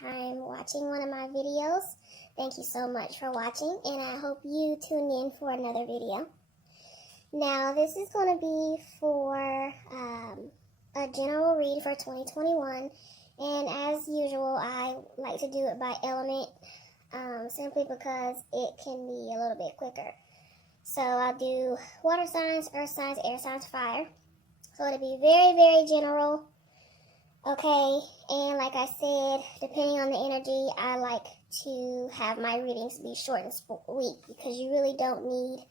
time watching one of my videos, thank you so much for watching, and I hope you tune in for another video. Now, this is going to be for a general read for 2021, and as usual, I like to do it by element, simply because it can be a little bit quicker. So I'll do water signs, earth signs, air signs, fire. So it'll be very, very general. Okay, and like I said, depending on the energy, I like to have my readings be short and sweet because you really don't need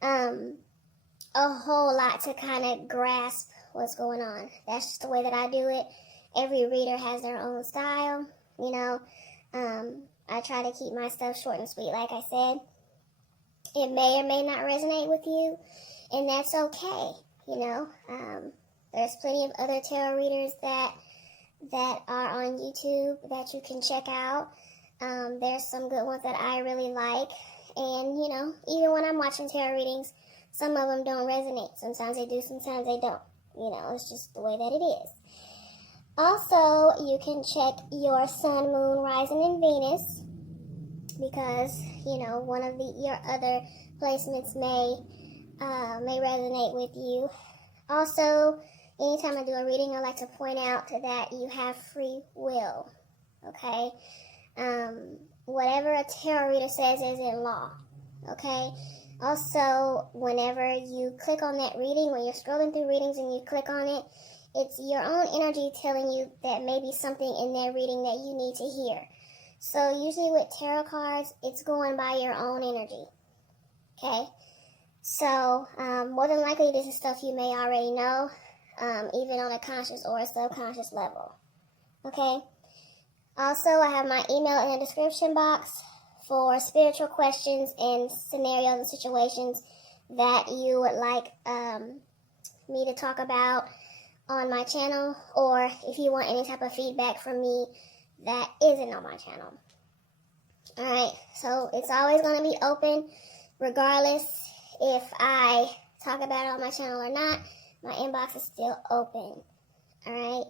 a whole lot to kind of grasp what's going on. That's just the way that I do it. Every reader has their own style, you know. I try to keep my stuff short and sweet, like I said. It may or may not resonate with you, and that's okay, you know. There's plenty of other tarot readers that are on YouTube that you can check out. There's some good ones that I really like. And, you know, even when I'm watching tarot readings, some of them don't resonate. Sometimes they do, sometimes they don't. You know, it's just the way that it is. Also, you can check your sun, moon, rising, and Venus, because, you know, one of your other placements may resonate with you. Also, anytime I do a reading, I like to point out that you have free will, okay? Whatever a tarot reader says is in law, okay? Also, whenever you click on that reading, when you're scrolling through readings and you click on it, it's your own energy telling you that maybe something in their reading that you need to hear. So usually with tarot cards, it's going by your own energy, okay? So, more than likely, this is stuff you may already know, even on a conscious or a subconscious level, okay? Also, I have my email in the description box for spiritual questions and scenarios and situations that you would like me to talk about on my channel, or if you want any type of feedback from me that isn't on my channel. Alright, so it's always going to be open regardless if I talk about it on my channel or not. My inbox is still open. Alright,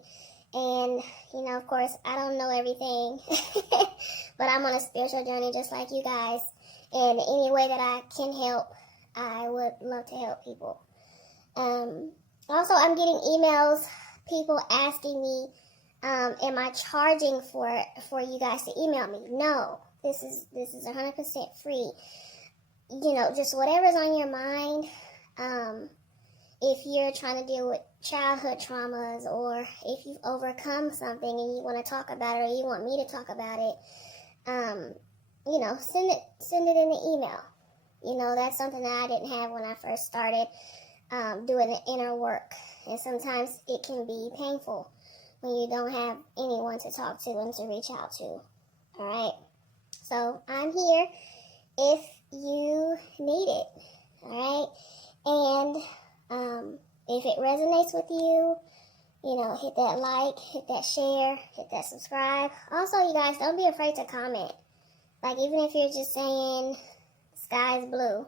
and you know, of course, I don't know everything, but I'm on a spiritual journey just like you guys, and any way that I can help, I would love to help people. Also, I'm getting emails, people asking me, am I charging for you guys to email me? No, this is 100% free. You know, just whatever's on your mind. If you're trying to deal with childhood traumas, or if you've overcome something and you want to talk about it, or you want me to talk about it, you know, send it in the email. You know, that's something that I didn't have when I first started doing the inner work, and sometimes it can be painful when you don't have anyone to talk to and to reach out to. Alright, so I'm here if you need it. Alright, and if it resonates with you, you know, hit that like, hit that share, hit that subscribe. Also, you guys, don't be afraid to comment. Like, even if you're just saying sky's blue,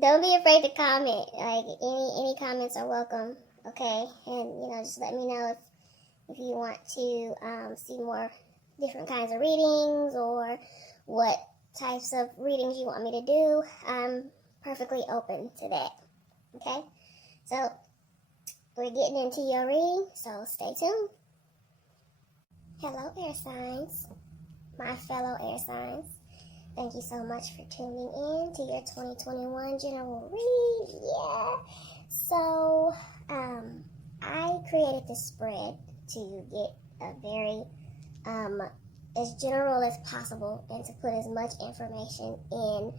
don't be afraid to comment. Like, any comments are welcome, okay? And, you know, just let me know if you want to see more different kinds of readings, or what types of readings you want me to do. I'm perfectly open to that, okay? So, we're getting into your reading, so stay tuned. Hello, air signs, my fellow air signs. Thank you so much for tuning in to your 2021 general read. Yeah. So, I created this spread to get a very, as general as possible, and to put as much information in,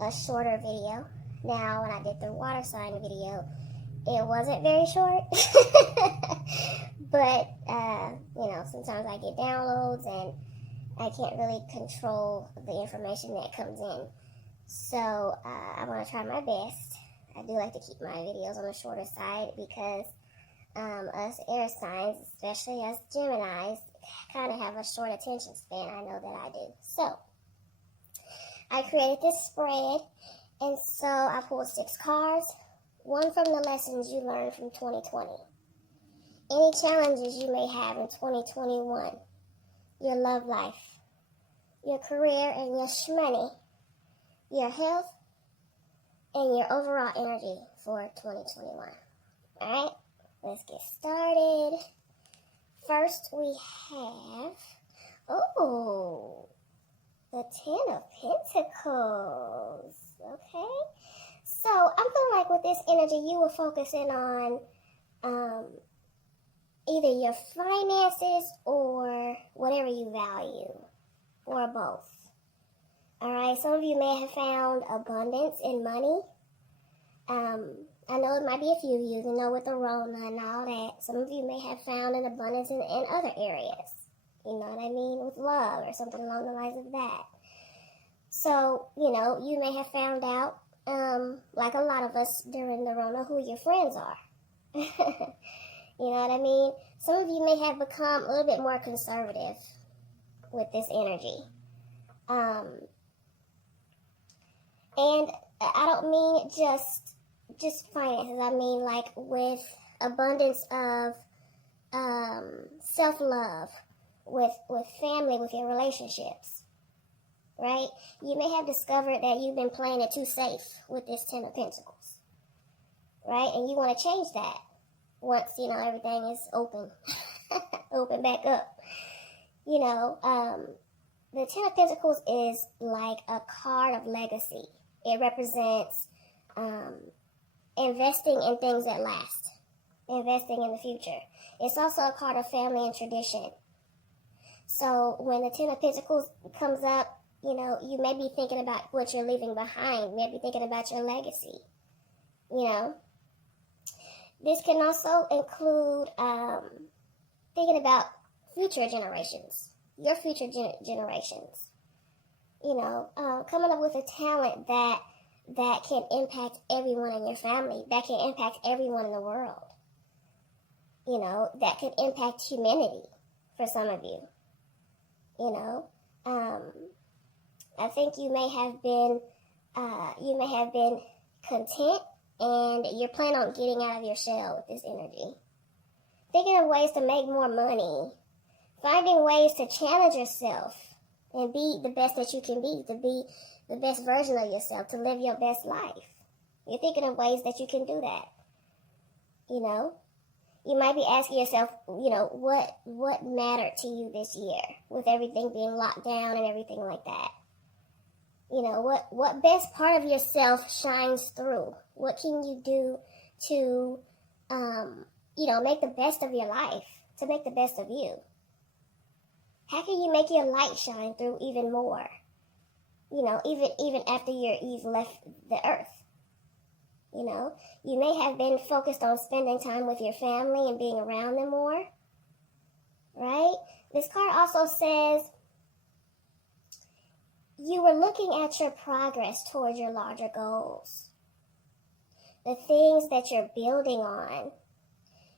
a shorter video. Now, when I did the water sign video, it wasn't very short, but, you know, sometimes I get downloads and I can't really control the information that comes in. So, I'm going to try my best. I do like to keep my videos on the shorter side because us air signs, especially us Geminis, kind of have a short attention span. I know that I do. So, I created this spread, and so I pulled 6 cards, one from the lessons you learned from 2020. any challenges you may have in 2021, your love life, your career and your shmoney, your health, and your overall energy for 2021. Alright, let's get started. First we have, the Ten of Pentacles. Okay, so I'm feeling like with this energy, you were focusing on either your finances or whatever you value, or both. Alright, some of you may have found abundance in money. I know it might be a few of you, with the Rona and all that. Some of you may have found an abundance in other areas. You know what I mean? With love or something along the lines of that. So, you may have found out, like a lot of us during the Rona, who your friends are. You know what I mean? Some of you may have become a little bit more conservative with this energy. And I don't mean just finances. I mean like with abundance of self-love, with family, with your relationships, right? You may have discovered that you've been playing it too safe with this Ten of Pentacles, right? And you want to change that once, everything is open, open back up. The Ten of Pentacles is like a card of legacy. It represents investing in things that last, investing in the future. It's also a card of family and tradition. So when the Ten of Pentacles comes up, you may be thinking about what you're leaving behind. You may be thinking about your legacy. This can also include thinking about future generations, your future generations. Coming up with a talent that can impact everyone in your family, that can impact everyone in the world. That could impact humanity for some of you. I think you may have been content, and you're planning on getting out of your shell with this energy. Thinking of ways to make more money, finding ways to challenge yourself and be the best that you can be, to be the best version of yourself, to live your best life. You're thinking of ways that you can do that. You might be asking yourself, what mattered to you this year with everything being locked down and everything like that? What best part of yourself shines through? What can you do to, make the best of your life, to make the best of you? How can you make your light shine through even more? Even after you've left the earth. You may have been focused on spending time with your family and being around them more, right? This card also says you were looking at your progress towards your larger goals, the things that you're building on.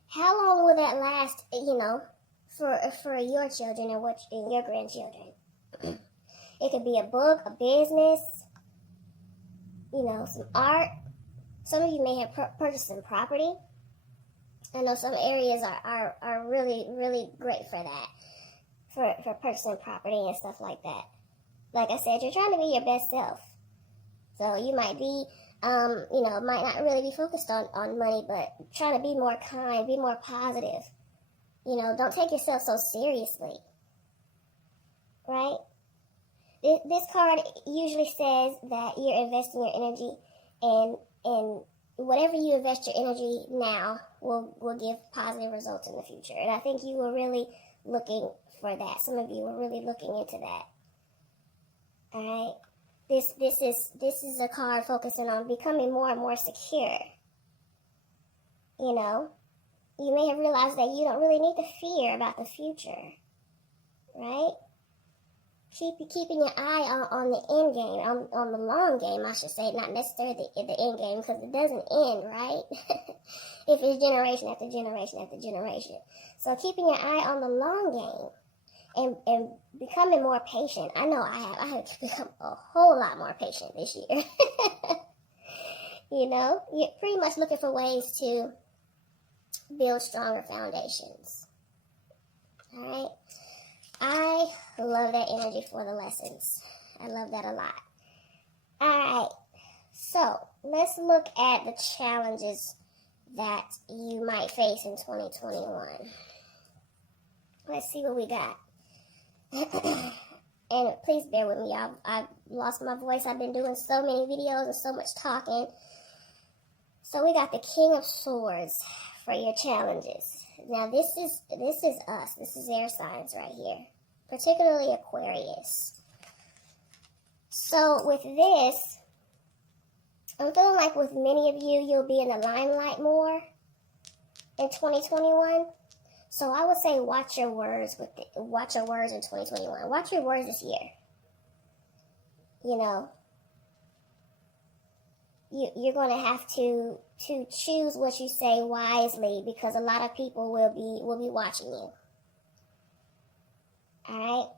How long will that last, for your children and your grandchildren? It could be a book, a business, some art. Some of you may have purchased some property. I know some areas are really, really great for that, for purchasing property and stuff like that. Like I said, you're trying to be your best self. So you might be, might not really be focused on money, but trying to be more kind, be more positive. Don't take yourself so seriously, right? This card usually says that you're investing your energy, and whatever you invest your energy now will give positive results in the future. And I think you were really looking for that. Some of you were really looking into that. All right. This is a card focusing on becoming more and more secure. You may have realized that you don't really need to fear about the future, right? Keeping your eye on the end game, on the long game, I should say, not necessarily the end game, because it doesn't end, right? If it's generation after generation after generation. So keeping your eye on the long game and becoming more patient. I know I have become a whole lot more patient this year. You're pretty much looking for ways to build stronger foundations. All right. I love that energy for the lessons. I love that a lot. All right. So let's look at the challenges that you might face in 2021. Let's see what we got. And please bear with me. I've lost my voice. I've been doing so many videos and so much talking. So we got the King of Swords for your challenges. Now this is us. This is air signs right here, particularly Aquarius. So with this, I'm feeling like with many of you, you'll be in the limelight more in 2021. So I would say watch your words watch your words in 2021. Watch your words this year. You know, you're going to have to choose what you say wisely, because a lot of people will be watching you. All right?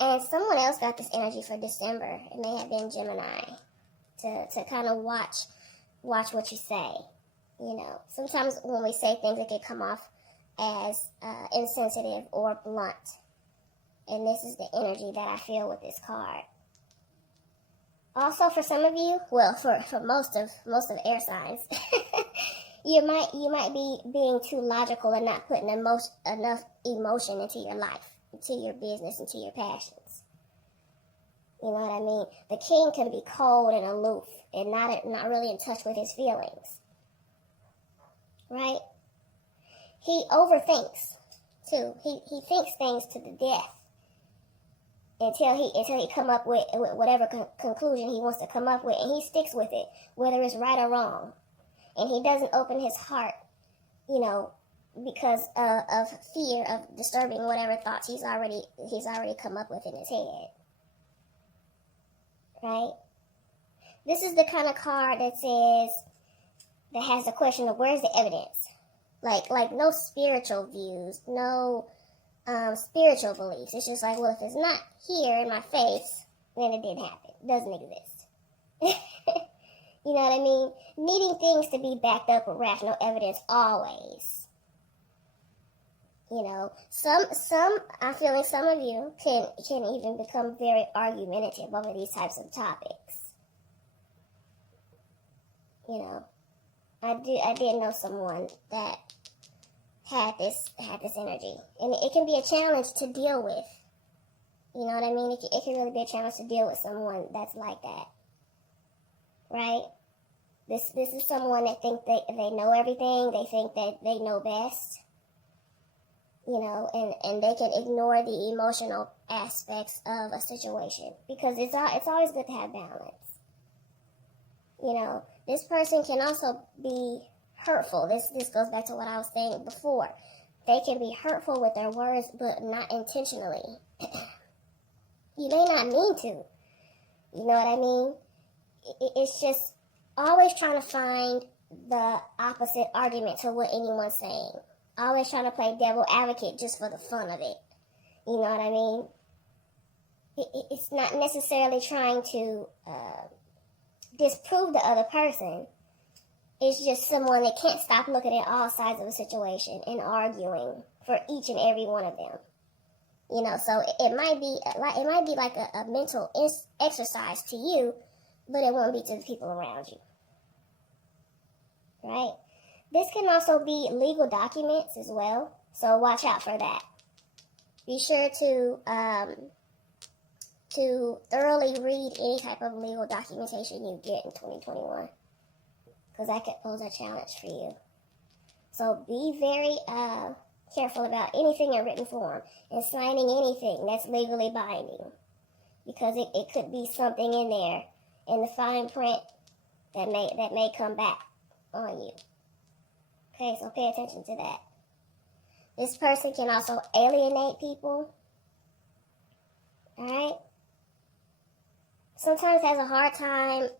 And someone else got this energy for December. It may have been Gemini, to kind of watch what you say. You know, sometimes when we say things, it can come off as insensitive or blunt. And this is the energy that I feel with this card. Also, for some of you, well, for most of air signs, you might be being too logical and not putting enough emotion into your life, into your business, into your passions. You know what I mean? The king can be cold and aloof and not really in touch with his feelings. Right? He overthinks too. He thinks things to the death until he come up with whatever conclusion he wants to come up with, and he sticks with it, whether it's right or wrong. And he doesn't open his heart, you know, because of fear of disturbing whatever thoughts he's already come up with in his head. Right? This is the kind of card that has the question of where's the evidence? Like no spiritual views, no spiritual beliefs. It's just like, well, if it's not here in my face, then it didn't happen. It doesn't exist. You know what I mean? Needing things to be backed up with rational evidence always. You know, I'm feeling some of you can even become very argumentative over these types of topics. You know, I did know someone that had this energy, and it can be a challenge to deal with. You know what I mean? It can really be a challenge to deal with someone that's like that, right? This is someone that think they know everything. They think that they know best. You know, and they can ignore the emotional aspects of a situation, because it's always good to have balance. You know, this person can also be hurtful. This goes back to what I was saying before. They can be hurtful with their words, but not intentionally. You may not mean to. You know what I mean? It's just always trying to find the opposite argument to what anyone's saying. Always trying to play devil advocate just for the fun of it. You know what I mean? It's not necessarily trying to disprove the other person. It's just someone that can't stop looking at all sides of a situation and arguing for each and every one of them. You know, so it might be like a mental exercise to you, but it won't be to the people around you. Right? This can also be legal documents as well, so watch out for that. Be sure to thoroughly read any type of legal documentation you get in 2021, because that could pose a challenge for you. So be very careful about anything in written form and signing anything that's legally binding, because it could be something in there in the fine print that may come back on you. Okay, so pay attention to that. This person can also alienate people. Alright? Sometimes has a hard time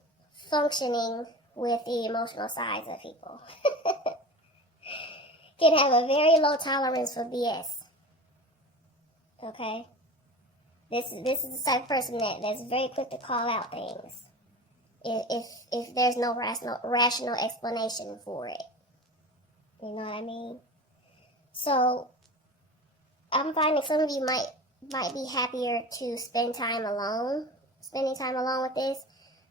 functioning with the emotional sides of people. Can have a very low tolerance for BS. Okay? This is the type of person that's very quick to call out things if there's no rational explanation for it. You know what I mean? So I'm finding some of you might be happier to spending time alone with this.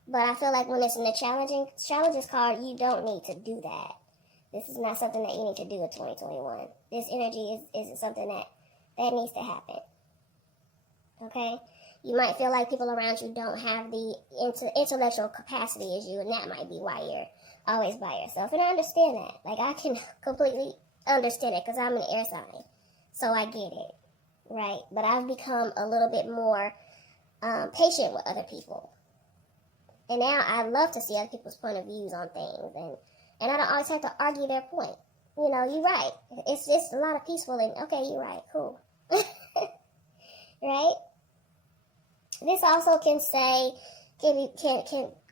But I feel like when it's in the challenges card, you don't need to do that. This is not something that you need to do in 2021. This energy isn't something that needs to happen. Okay? You might feel like people around you don't have the intellectual capacity as you, and that might be why you're always by yourself. And I understand that. Like, I can completely understand it because I'm an air sign. So I get it. Right? But I've become a little bit more patient with other people. And now I love to see other people's point of views on things. And I don't always have to argue their point. You know, you're right. It's just a lot of peaceful and, okay, you're right, cool. Right? This also can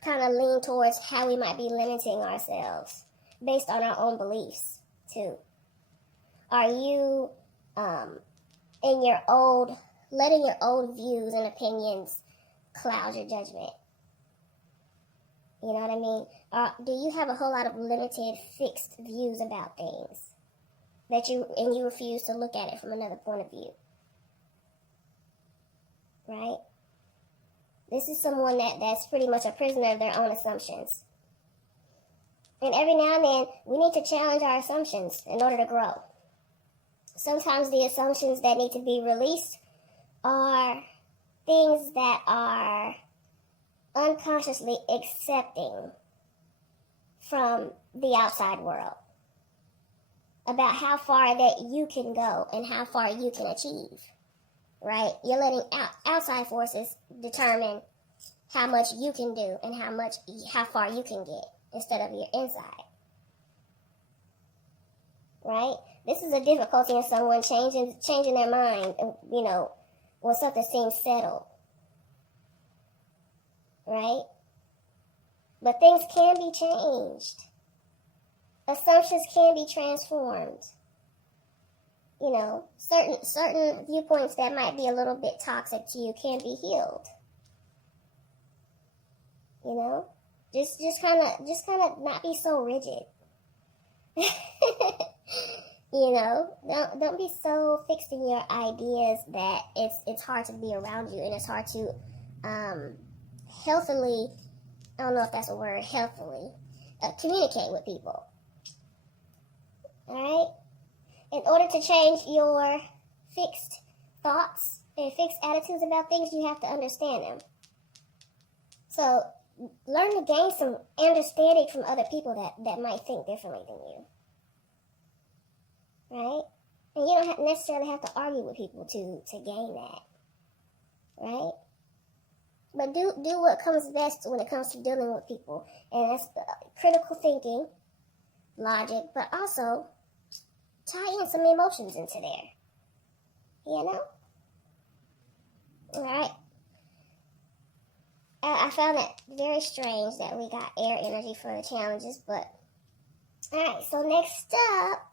kind of lean towards how we might be limiting ourselves based on our own beliefs, too. Are you letting your old views and opinions cloud your judgment? You know what I mean? Do you have a whole lot of limited, fixed views about things and you refuse to look at it from another point of view? Right? This is someone that's pretty much a prisoner of their own assumptions. And every now and then, we need to challenge our assumptions in order to grow. Sometimes the assumptions that need to be released are things that are unconsciously accepting from the outside world about how far that you can go and how far you can achieve, right? You're letting outside forces determine how much you can do and how far you can get instead of your inside, right? This is a difficulty in someone changing their mind, you know, when something seems settled. Right? But things can be changed. Assumptions can be transformed. You know, certain viewpoints that might be a little bit toxic to you can be healed. You know? Just kind of not be so rigid. You know, don't be so fixed in your ideas that it's hard to be around you and it's hard to healthily, I don't know if that's a word, healthily, communicate with people. Alright? In order to change your fixed thoughts and fixed attitudes about things, you have to understand them. So, learn to gain some understanding from other people that might think differently than you. Right? And you don't necessarily have to argue with people to gain that. Right? But do what comes best when it comes to dealing with people. And that's critical thinking, logic, but also tie in some emotions into there. You know? Alright. I found that very strange that we got air energy for the challenges, but alright, so next up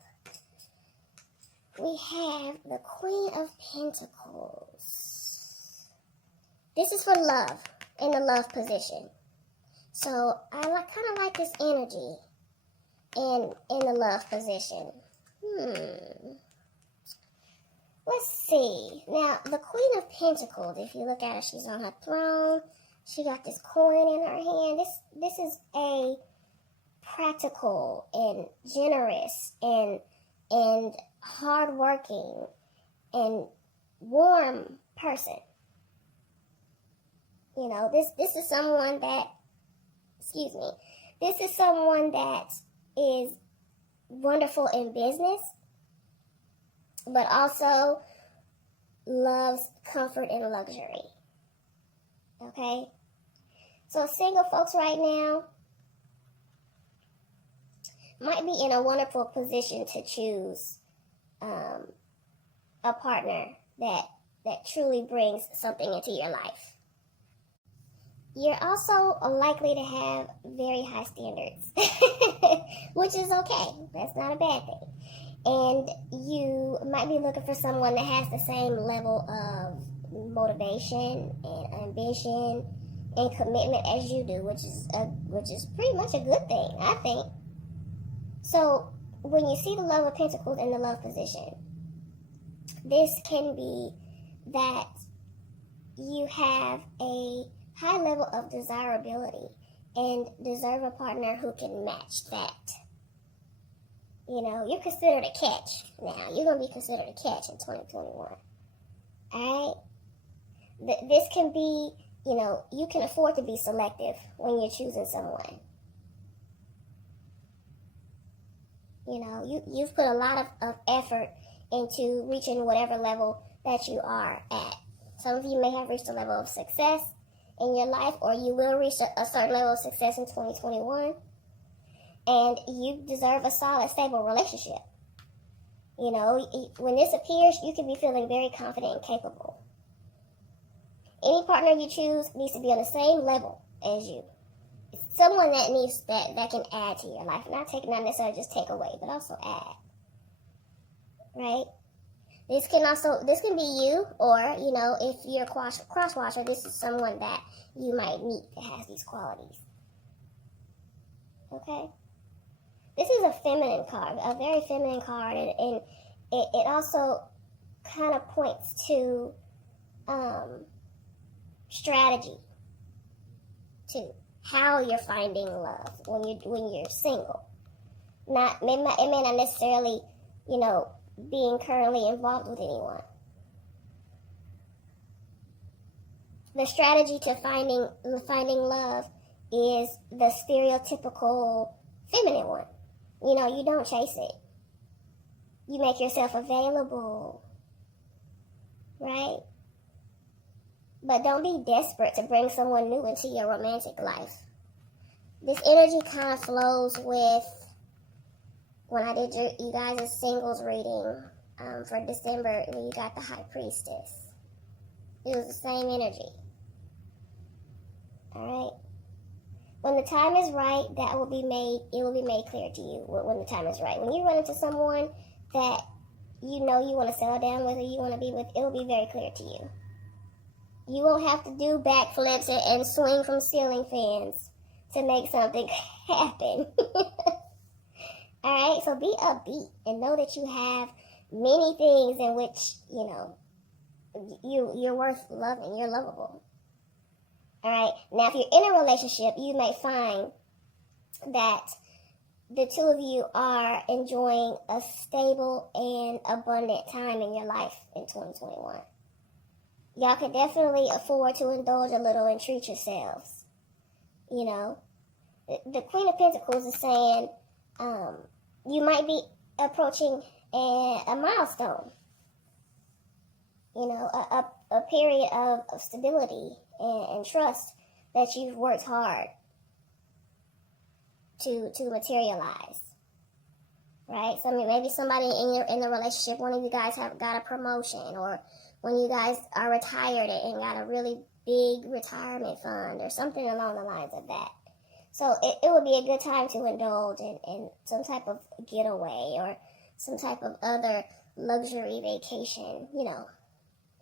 we have the Queen of Pentacles. This is for love, in the love position. So I kind of like this energy in the love position. Let's see. Now, the Queen of Pentacles, if you look at her, she's on her throne. She got this coin in her hand. This is a practical and generous and hardworking and warm person. You know, this is someone that, this is someone that is wonderful in business, but also loves comfort and luxury. Okay? So single folks right now might be in a wonderful position to choose a partner that truly brings something into your life. You're also likely to have very high standards, which is okay. That's not a bad thing. And you might be looking for someone that has the same level of motivation and ambition and commitment as you do, which is pretty much a good thing, I think. So when you see the Love of Pentacles in the love position, this can be that you have a high level of desirability and deserve a partner who can match that. You know, you're considered a catch now. You're going to be considered a catch in 2021. All right? This can be, you know, you can afford to be selective when you're choosing someone. You know, you've put a lot of effort into reaching whatever level that you are at. Some of you may have reached a level of success in your life, or you will reach a certain level of success in 2021. And you deserve a solid, stable relationship. You know, when this appears, you can be feeling very confident and capable. Any partner you choose needs to be on the same level as you. Someone that needs that can add to your life. Not necessarily just take away, but also add. Right? This can be you, or, you know, if you're a cross-watcher, this is someone that you might meet that has these qualities. Okay? This is a feminine card, a very feminine card, and it also kind of points to strategy, to how you're finding love when you're single. It may not necessarily, you know, being currently involved with anyone. The strategy to finding love is the stereotypical feminine one. You know, you don't chase it. You make yourself available, right? But don't be desperate to bring someone new into your romantic life. This energy kind of flows with when I did you guys' singles reading for December, when you got the High Priestess. It was the same energy. All right? When the time is right, it will be made clear to you when the time is right. When you run into someone that you know you want to settle down with or you want to be with, it will be very clear to you. You won't have to do backflips and swing from ceiling fans to make something happen. All right, so be upbeat and know that you have many things in which, you know, you're worth loving. You're lovable. All right, now if you're in a relationship, you may find that the two of you are enjoying a stable and abundant time in your life in 2021. Y'all can definitely afford to indulge a little and treat yourselves. You know, the Queen of Pentacles is saying you might be approaching a milestone. You know, a period of stability and trust that you've worked hard to materialize. Right? So maybe somebody in the relationship, one of you guys have got a promotion, or when you guys are retired and got a really big retirement fund or something along the lines of that. So it would be a good time to indulge in some type of getaway or some type of other luxury vacation. You know,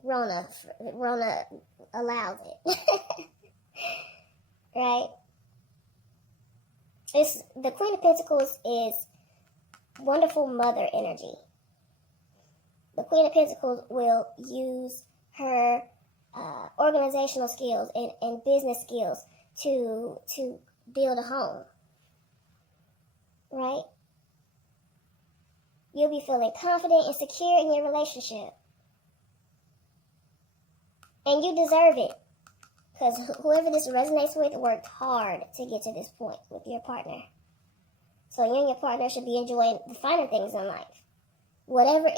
Rona allows it. Right? The Queen of Pentacles is wonderful mother energy. The Queen of Pentacles will use her organizational skills and business skills to build a home. Right? You'll be feeling confident and secure in your relationship. And you deserve it. Because whoever this resonates with worked hard to get to this point with your partner. So you and your partner should be enjoying the finer things in life. Whatever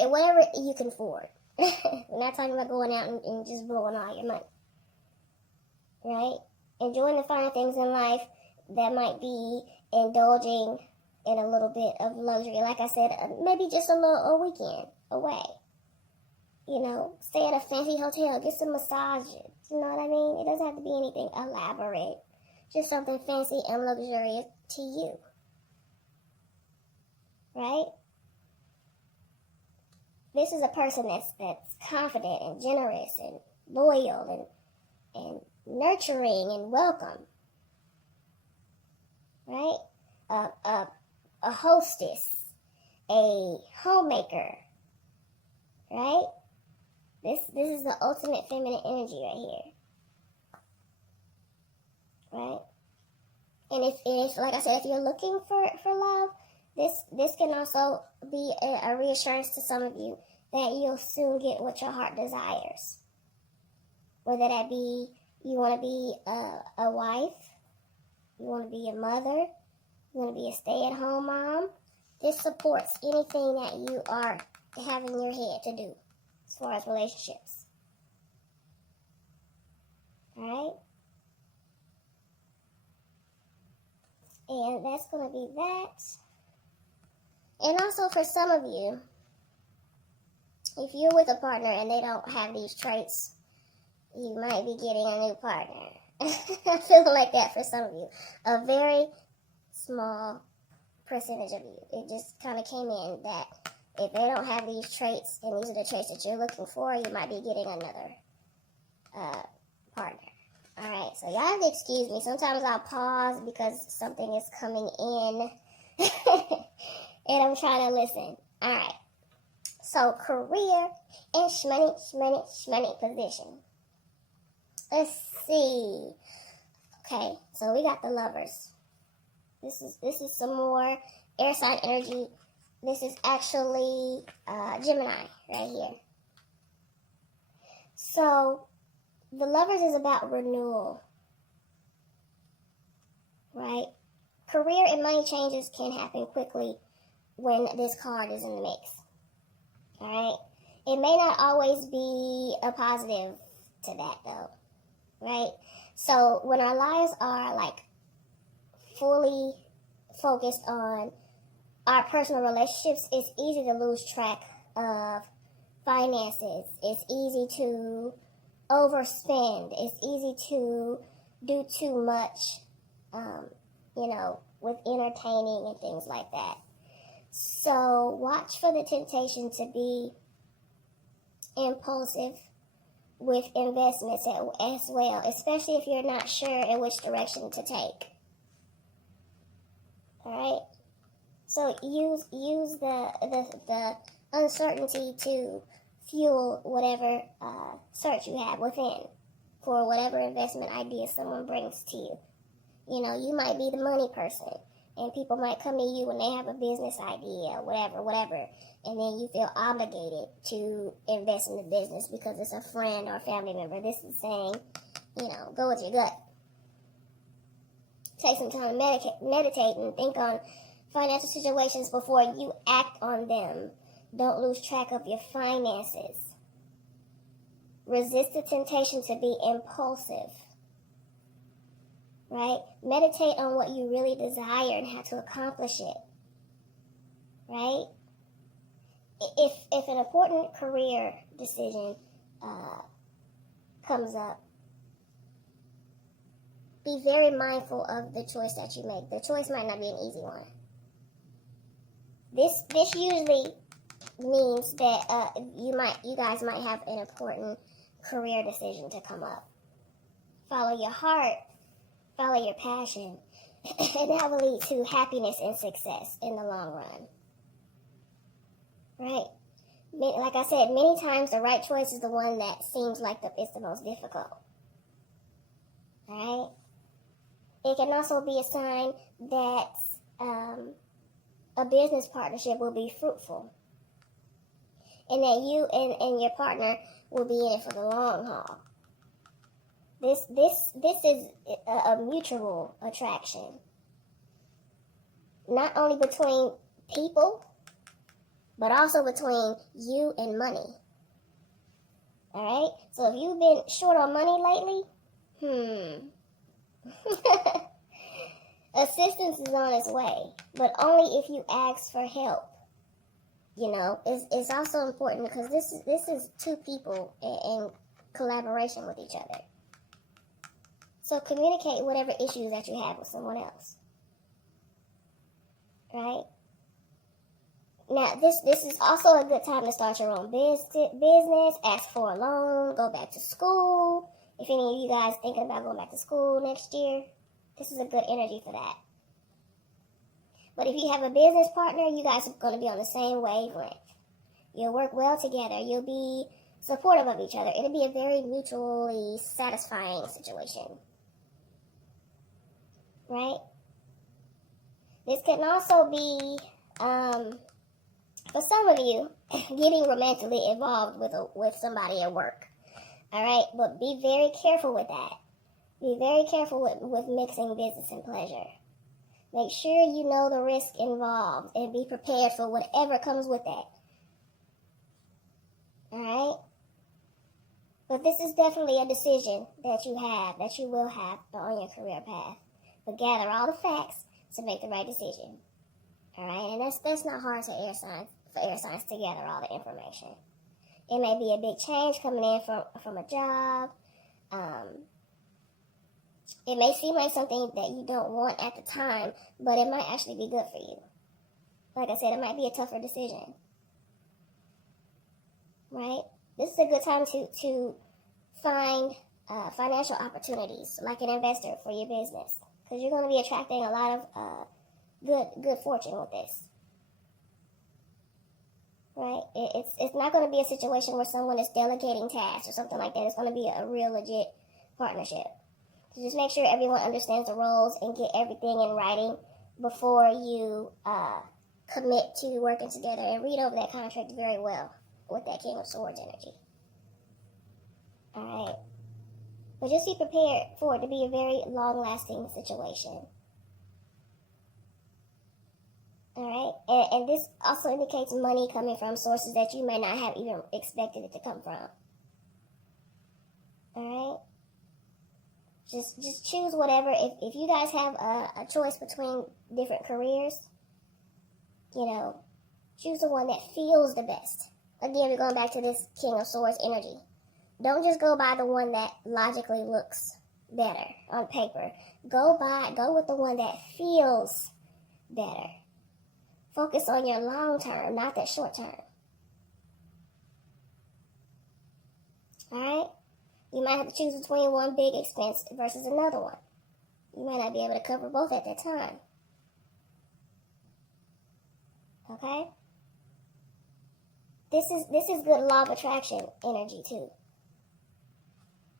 you can afford. We're not talking about going out and just blowing all your money. Right? Enjoying the finer things in life, that might be indulging in a little bit of luxury. Like I said, maybe just a weekend away. You know, stay at a fancy hotel, get some massages. You know what I mean? It doesn't have to be anything elaborate. Just something fancy and luxurious to you. Right? This is a person that's confident and generous and loyal and nurturing and welcome. Right? A hostess. a homemaker, right? This is the ultimate feminine energy right here, right? And if like I said, if you're looking for love, this can also be a reassurance to some of you that you'll soon get what your heart desires. Whether that be you want to be a wife, you want to be a mother, you want to be a stay-at-home mom. This supports anything that you are having in your head to do as far as relationships. Alright? And that's going to be that. And also for some of you, if you're with a partner and they don't have these traits, you might be getting a new partner. I feel like that for some of you. A very small percentage of you. It just kind of came in that if they don't have these traits, and these are the traits that you're looking for, you might be getting another partner. Alright, so y'all have to excuse me. Sometimes I'll pause because something is coming in. And I'm trying to listen. Alright. So, career and shmoney position. Let's see. Okay, so we got the lovers. This is some more air sign energy. This is actually Gemini right here. So, the lovers is about renewal, right? Career and money changes can happen quickly when this card is in the mix. All right? It may not always be a positive to that, though, right? So when our lives are, like, fully focused on our personal relationships, it's easy to lose track of finances. It's easy to overspend. It's easy to do too much, with entertaining and things like that. So watch for the temptation to be impulsive with investments as well, especially if you're not sure in which direction to take. All right. So use the uncertainty to fuel whatever search you have within for whatever investment idea someone brings to you. You know, you might be the money person, and people might come to you when they have a business idea, whatever, and then you feel obligated to invest in the business because it's a friend or family member. This is saying, go with your gut. Take some time to meditate and think on financial situations before you act on them. Don't lose track of your finances. Resist the temptation to be impulsive. Right? Meditate on what you really desire and how to accomplish it. Right? If an important career decision comes up, be very mindful of the choice that you make. The choice might not be an easy one. This usually means that you guys might have an important career decision to come up. Follow your heart, follow your passion, and that will lead to happiness and success in the long run. Right? Like I said, many times the right choice is the one that seems like it's the most difficult. Right? It can also be a sign that a business partnership will be fruitful, and that you and your partner will be in it for the long haul. This is a mutual attraction, not only between people, but also between you and money. All right. So if you've been short on money lately, assistance is on its way, but only if you ask for help. It's also important because this is two people in collaboration with each other. So communicate whatever issues that you have with someone else. Right? Now, this is also a good time to start your own business, ask for a loan, go back to school. If any of you guys thinking about going back to school next year, this is a good energy for that. But if you have a business partner, you guys are going to be on the same wavelength. You'll work well together. You'll be supportive of each other. It'll be a very mutually satisfying situation. Right? This can also be, for some of you, getting romantically involved with somebody at work. All right? But be very careful with that. Be very careful with mixing business and pleasure. Make sure you know the risk involved and be prepared for whatever comes with that. Alright? But this is definitely a decision that you will have on your career path. But gather all the facts to make the right decision. Alright? And that's not hard for air signs to gather all the information. It may be a big change coming in from a job. It may seem like something that you don't want at the time, but it might actually be good for you. Like I said, it might be a tougher decision. Right? This is a good time to find financial opportunities, like an investor for your business, because you're going to be attracting a lot of good fortune with this. Right? It's not going to be a situation where someone is delegating tasks or something like that. It's going to be a real legit partnership. So just make sure everyone understands the roles and get everything in writing before you commit to working together, and read over that contract very well with that King of Swords energy. Alright. But just be prepared for it to be a very long-lasting situation. Alright? And this also indicates money coming from sources that you may not have even expected it to come from. Alright? Just choose whatever. If you guys have a choice between different careers, choose the one that feels the best. Again, we're going back to this King of Swords energy. Don't just go by the one that logically looks better on paper. Go with the one that feels better. Focus on your long term, not that short term. Alright? You might have to choose between one big expense versus another one. You might not be able to cover both at that time. Okay? This is good law of attraction energy too.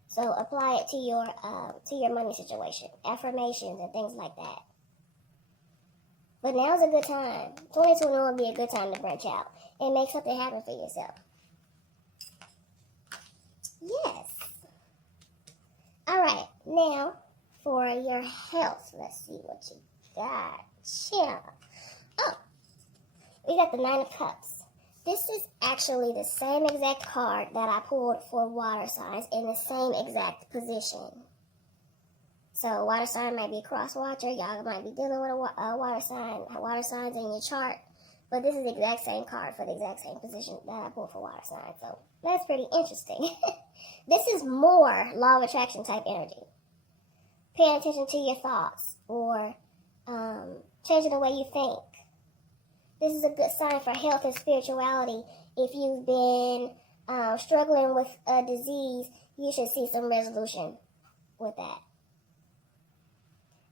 So apply it to your money situation, affirmations and things like that. But now's a good time. 2021 would be a good time to branch out and make something happen for yourself. Yes. All right, now for your health. Let's see what you got. Chill. Oh, we got the Nine of Cups. This is actually the same exact card that I pulled for water signs in the same exact position. So water sign might be a cross watcher. Y'all might be dealing with a water signs in your chart. But this is the exact same card for the exact same position that I pulled for water signs. So that's pretty interesting. This is more law of attraction type energy. Paying attention to your thoughts or changing the way you think. This is a good sign for health and spirituality. If you've been struggling with a disease, you should see some resolution with that.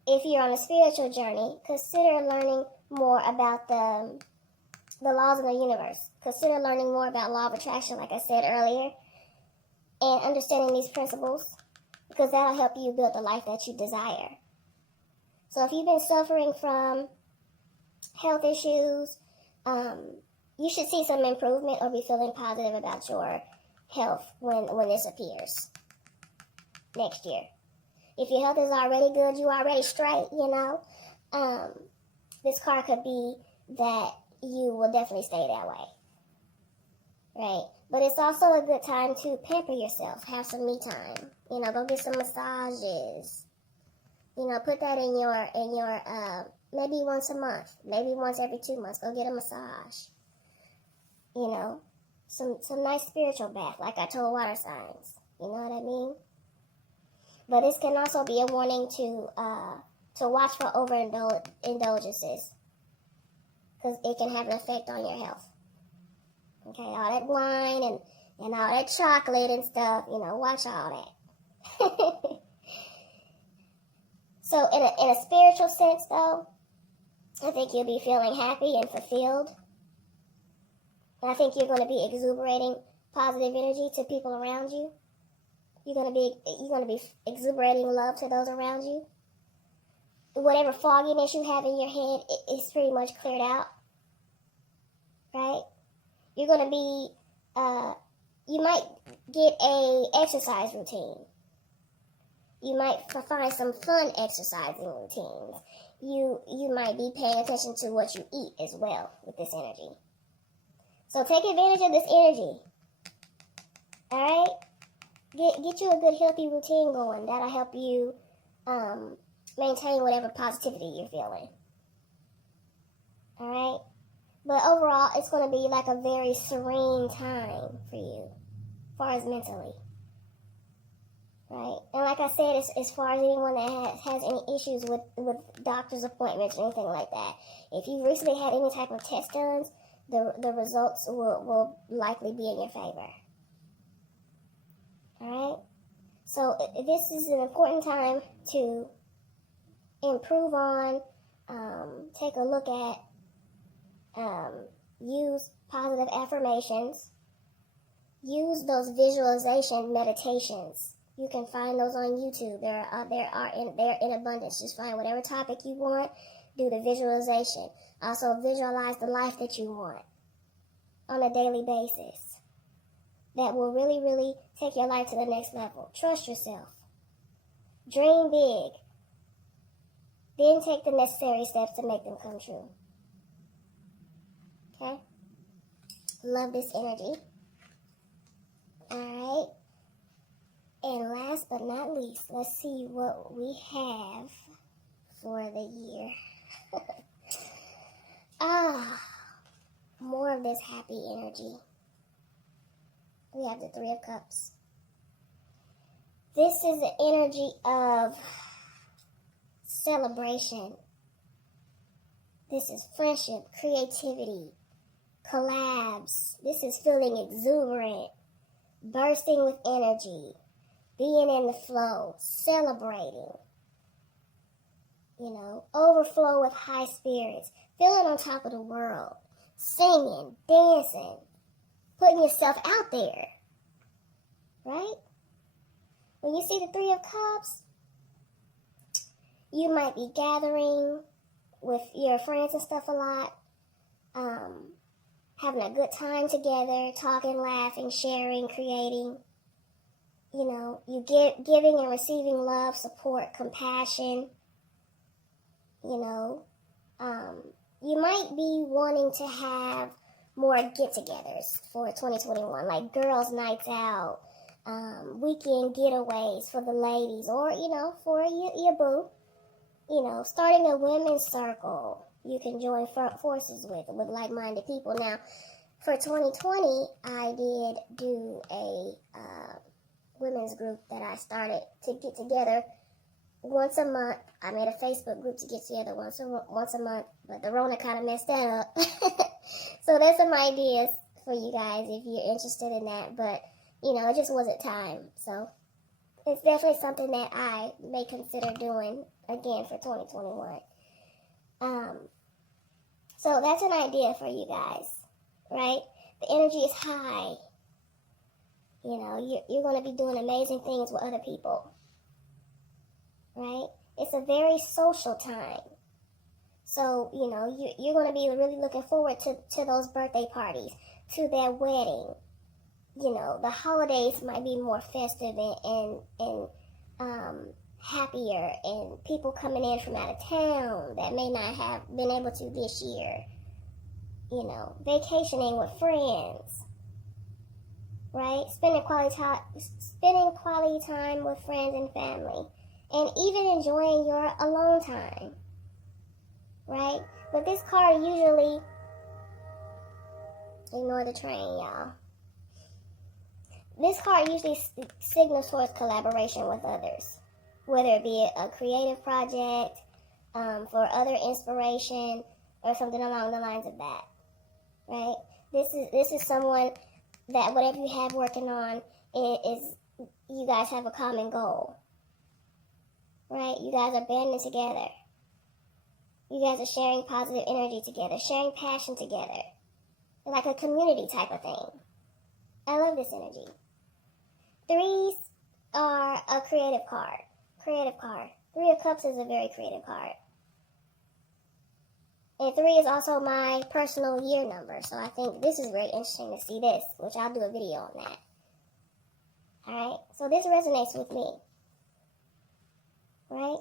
If you're on a spiritual journey, consider learning more about the laws of the universe. Consider learning more about law of attraction, like I said earlier, and understanding these principles, because that'll help you build the life that you desire. So if you've been suffering from health issues, you should see some improvement or be feeling positive about your health when this appears next year. If your health is already good, you already straight, this card could be that you will definitely stay that way, right? But it's also a good time to pamper yourself, have some me time, go get some massages, put that in your maybe once a month, maybe once every 2 months, go get a massage, some nice spiritual bath, like I told water signs, you know what I mean? But this can also be a warning to watch for overindulgences, because it can have an effect on your health. Okay, all that wine and all that chocolate and stuff, watch all that. So in a spiritual sense, though, I think you'll be feeling happy and fulfilled. And I think you're going to be exuberating positive energy to people around you. You're going to be exuberating love to those around you. Whatever fogginess you have in your head is pretty much cleared out. Right? You're going to be, you might get a exercise routine. You might find some fun exercising routines. You might be paying attention to what you eat as well with this energy. So take advantage of this energy. Alright? Get you a good healthy routine going. That'll help you maintain whatever positivity you're feeling. Alright? But overall, it's going to be like a very serene time for you, as far as mentally. Right? And like I said, as far as anyone that has any issues with doctor's appointments or anything like that, if you've recently had any type of test done, the results will likely be in your favor. Alright? So this is an important time to improve on, take a look at, use positive affirmations, use those visualization meditations. You can find those on YouTube. They're in abundance. Just find whatever topic you want, do the visualization. Also visualize the life that you want on a daily basis. That will really, really take your life to the next level. Trust yourself. Dream big. Then take the necessary steps to make them come true. Okay? Love this energy. Alright. And last but not least, let's see what we have for the year. More of this happy energy. We have the Three of Cups. This is the energy of celebration. This is friendship, creativity, collabs. This is feeling exuberant, bursting with energy, being in the flow, celebrating, overflow with high spirits, feeling on top of the world, singing, dancing, putting yourself out there, right? When you see the Three of Cups, you might be gathering with your friends and stuff a lot, having a good time together, talking, laughing, sharing, creating. You giving and receiving love, support, compassion. You might be wanting to have more get-togethers for 2021, like girls' nights out, weekend getaways for the ladies, or, for your boo. Starting a women's circle you can join forces with like-minded people. Now, for 2020, I did do a women's group that I started to get together once a month. I made a Facebook group to get together once a month, but the Rona kind of messed that up. So there's some ideas for you guys if you're interested in that, but, it just wasn't time. So it's definitely something that I may consider doing again for 2021. So that's an idea for you guys, right? The energy is high. You're going to be doing amazing things with other people, right? It's a very social time. So, you're going to be really looking forward to those birthday parties, to their wedding. The holidays might be more festive and happier, and people coming in from out of town that may not have been able to this year. Vacationing with friends. Right? Spending quality time with friends and family. And even enjoying your alone time. Right? But this card usually... Ignore the train, y'all. This card usually signals towards collaboration with others. Whether it be a creative project, for other inspiration, or something along the lines of that. Right? This is someone that whatever you have working on is you guys have a common goal. Right? You guys are banding together. You guys are sharing positive energy together, sharing passion together. Like a community type of thing. I love this energy. Threes are a creative card. Creative card. Three of Cups is a very creative card. And 3 is also my personal year number. So I think this is very interesting to see this, which I'll do a video on that. Alright? So this resonates with me. Right?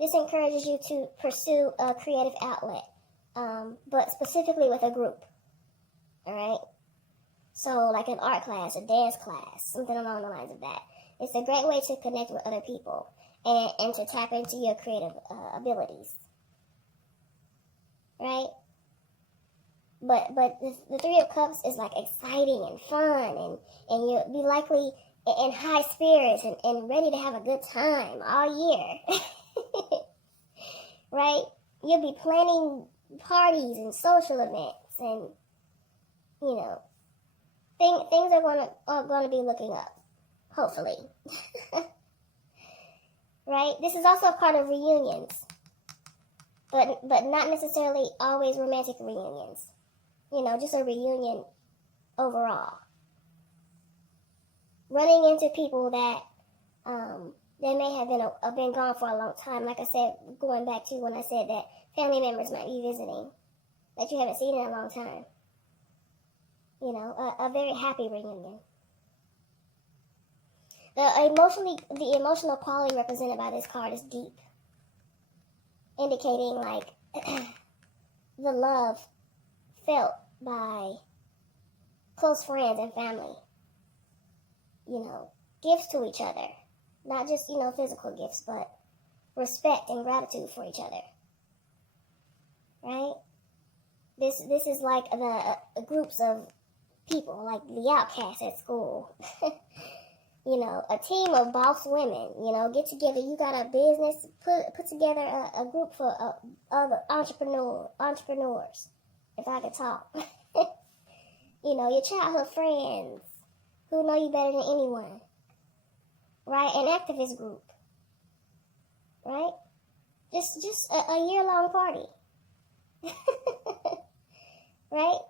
This encourages you to pursue a creative outlet. But specifically with a group. Alright? So like an art class, a dance class, something along the lines of that. It's a great way to connect with other people and to tap into your creative abilities. Right? But the 3 of Cups is like exciting and fun, and you'll be likely in high spirits and ready to have a good time all year. Right? You'll be planning parties and social events, and you know, things are gonna be looking up, hopefully. Right? This is also a card of reunions, but not necessarily always romantic reunions. You know, just a reunion overall. Running into people that they may have been gone for a long time. Like I said, going back to when I said that family members might be visiting that you haven't seen in a long time. You know, a very happy reunion. The emotional quality represented by this card is deep, indicating like the love felt by close friends and family. You know, gifts to each other, not just, you know, physical gifts, but respect and gratitude for each other. Right? This is like the groups of people, like the outcasts at school. You know, a team of boss women, you know, get together. You got a business, put together a group for other entrepreneurs, if I could talk. You know, your childhood friends who know you better than anyone, right? An activist group, right? Just a year-long party, right?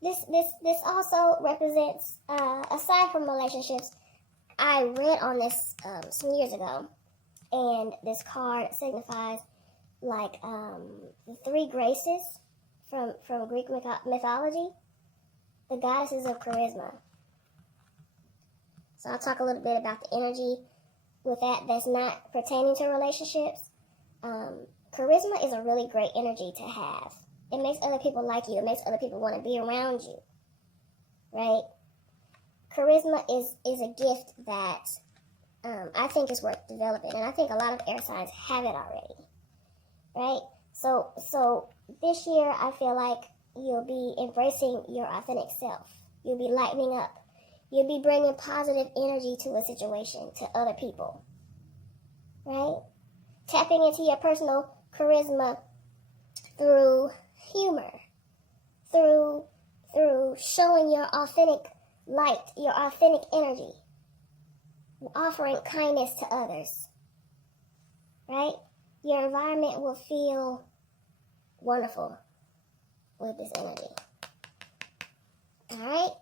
This also represents, aside from relationships, I read on this some years ago, and this card signifies like the 3 graces from Greek mythology, the goddesses of charisma. So I'll talk a little bit about the energy with that's not pertaining to relationships. Charisma is a really great energy to have. It makes other people like you. It makes other people want to be around you. Right? Charisma is a gift that I think is worth developing. And I think a lot of air signs have it already. Right? So this year, I feel like you'll be embracing your authentic self. You'll be lightening up. You'll be bringing positive energy to a situation, to other people. Right? Tapping into your personal charisma through humor, through showing your authentic light, your authentic energy, offering kindness to others, right? Your environment will feel wonderful with this energy. All right?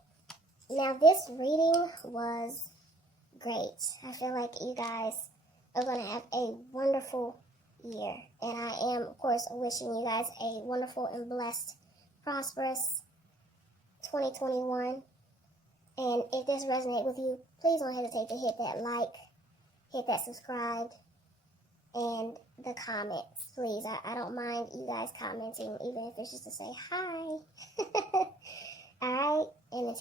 Now, this reading was great. I feel like you guys are going to have a wonderful year. And I am, of course, wishing you guys a wonderful and blessed, prosperous 2021. And if this resonates with you, please don't hesitate to hit that like, hit that subscribe, and the comments, please. I don't mind you guys commenting, even if it's just to say hi. All right? And